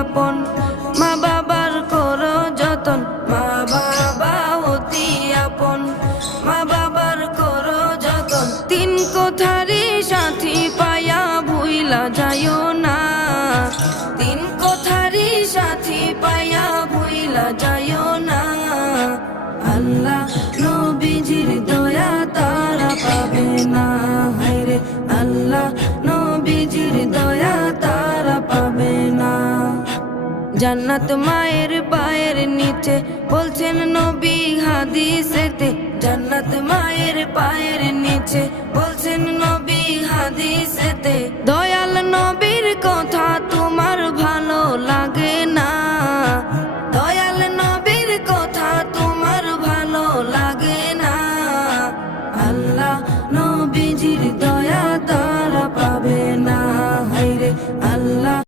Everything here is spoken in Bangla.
আপন, মা বাবার করো যতন, মা বাবা অতি আপন, মা বাবার করো যতন। তিন কথারি সাথী পায়া ভুইলা যাইও না, তিন কথারি সাথী পায়া ভুইলা যাইও না। আল্লাহ নবীজির দয়া তারা পাবে না, হায়রে আল্লাহ নবীজির দয়া তারা পাবে না। জান্নাত মায়ের পায়ের নিচে বলছেন নবী হাদিসেতে, জান্নাত মায়ের পায়ের নিচে বলছেন নবী হাদিসেতে। দয়াল নবীর কথা